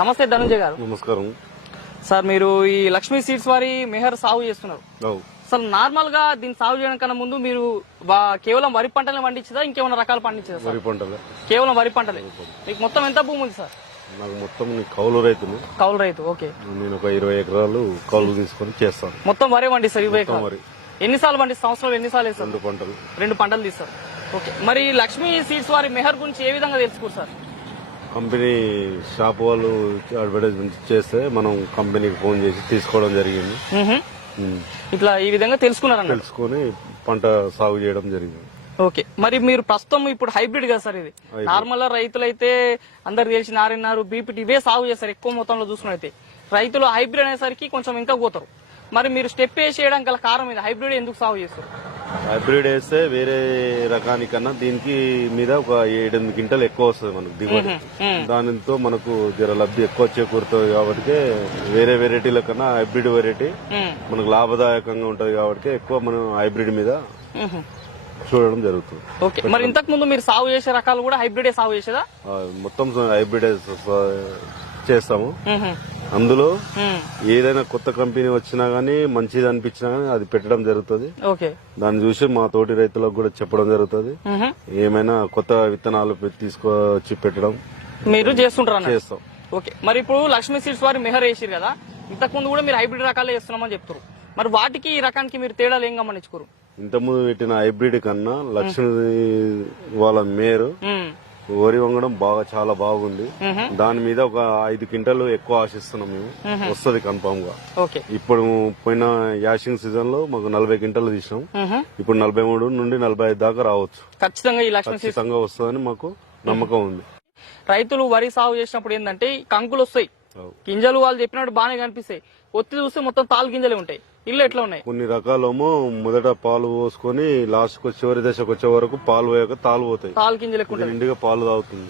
నమస్తే ధనంజయ్ గారు. నమస్కారం సార్, మీరు ఈ లక్ష్మీ సీడ్స్ వారి మెహర్ సాగు చేస్తున్నారు. అసలు నార్మల్ గా దీన్ని సాగు చేయడం కన్నా ముందు మీరు కేవలం వరి పంటలే పండించదా, ఇంకేమైనా రకాలు పండించదా? వరి పంటలే, కేవలం వరి పంటలే. మీకు మొత్తం ఎంత భూమి ఉంది సార్? నాకు మొత్తం కౌలు రైతులు. కౌలు రైతు, ఓకే. నేను ఒక 20 ఎకరాలు కౌలు తీసుకొని చేస్తాను. మొత్తం వరే పండిస్తారు? 20 ఎకరాలు వరి. ఎన్నిసార్లు పండిస్తారు? సంవత్సరంలో ఎన్నిసార్లు వేస్తారు? 2 పంటలు. 2 పంటలు తీస్తారు, ఓకే. మరి లక్ష్మీ సీడ్స్ వారి మెహర్ గురించి ఏ విధంగా తెలుసుకోరు సార్? కంపెనీ షాప్ వాళ్ళు అడ్వర్టైజ్మెంట్ చేస్తే మనం కంపెనీకి ఫోన్ చేసి తీసుకోవడం జరిగింది. ఇట్లా ఈ విధంగా తెలుసుకున్నారని తెలుసుకొని పంట సాగు చేయడం జరిగింది. ఓకే. మరి మీరు ప్రస్తుతం ఇప్పుడు హైబ్రిడ్ కదా సార్ ఇది? నార్మల్ రైతులైతే అందరు తెలిసి నారినారు, బీపీటీ ఇవే సాగు చేస్తారు ఎక్కువ మొత్తంలో చూసుకున్నైతే. రైతులు హైబ్రిడ్ అనేసరికి కొంచెం ఇంకా పోతారు. మరి మీరు స్టెప్ వేసేయడం గల కారణం ఇది, హైబ్రిడ్ ఎందుకు సాగు చేస్తారు? హైబ్రిడ్ వేస్తే వేరే రకానికన్నా దీనికి మీద ఒక 7-8 క్వింటల్ ఎక్కువ వస్తుంది మనకు దిగుబడి. దానితో మనకు జర లబ్ధి ఎక్కువ చేకూరుతుంది కాబట్టి వేరే వెరైటీల కన్నా హైబ్రిడ్ వెరైటీ మనకు లాభదాయకంగా ఉంటది కాబట్టి ఎక్కువ మనం హైబ్రిడ్ మీద చూడడం జరుగుతుంది. ఓకే. మరి ఇంతకు ముందు మీరు సాగు చేసే రకాలు కూడా హైబ్రిడే సాగు చేసేదా? మొత్తం హైబ్రిడ్ చేస్తాము. అందులో ఏదైనా కొత్త కంపెనీ వచ్చినా గానీ మంచిది అనిపించినా గానీ అది పెట్టడం జరుగుతుంది. దాన్ని చూసి మా తోటి రైతులకు కూడా చెప్పడం జరుగుతుంది. ఏమైనా కొత్త విత్తనాలు తీసుకొచ్చి పెట్టడం మీరు చేస్తుంటారు? చేస్తాం. ఓకే. మరి ఇప్పుడు లక్ష్మీ సీడ్స్ వారి మెహర్ వేసారు కదా, ఇంతకు ముందు కూడా మీరు హైబ్రిడ్ రకాలే చేస్తున్నామని చెప్తారు. మరి వాటికి ఈ రకానికి మీరు తేడాలు ఏం గమనించుకోరు? ఇంతకుముందు పెట్టిన హైబ్రిడ్ కన్నా లక్ష్మీ వాళ్ళ మేరు వరి వంగడం చాలా బాగుంది. దాని మీద ఒక 5 క్వింటల్ ఎక్కువ ఆశిస్తున్నాం మేము. వస్తుంది కన్ఫామ్ గా. ఇప్పుడు పోయిన యాషింగ్ సీజన్ లో మాకు 40 క్వింటల్ తీసినాం. ఇప్పుడు 43 నుండి 45 దాకా రావచ్చు. ఖచ్చితంగా వస్తుందని మాకు నమ్మకం ఉంది. రైతులు వరి సాగు చేసినప్పుడు ఏంటంటే కంకులు వస్తాయి, గింజలు వాళ్ళు చెప్పినట్టు బాగానే కనిపిస్తాయి. ఒత్తి చూస్తే మొత్తం తాలు గింజలే ఉంటాయి. ఇల్లు ఎట్లా ఉన్నాయి? కొన్ని రకాలేమో మొదట పాలు పోసుకొని లాస్ట్ చివరి దశకు వచ్చే వరకు పాలు పోయాక తాలు పోతాయి. తాలు గింజలు నిండుగా పాలు తాగుతుంది.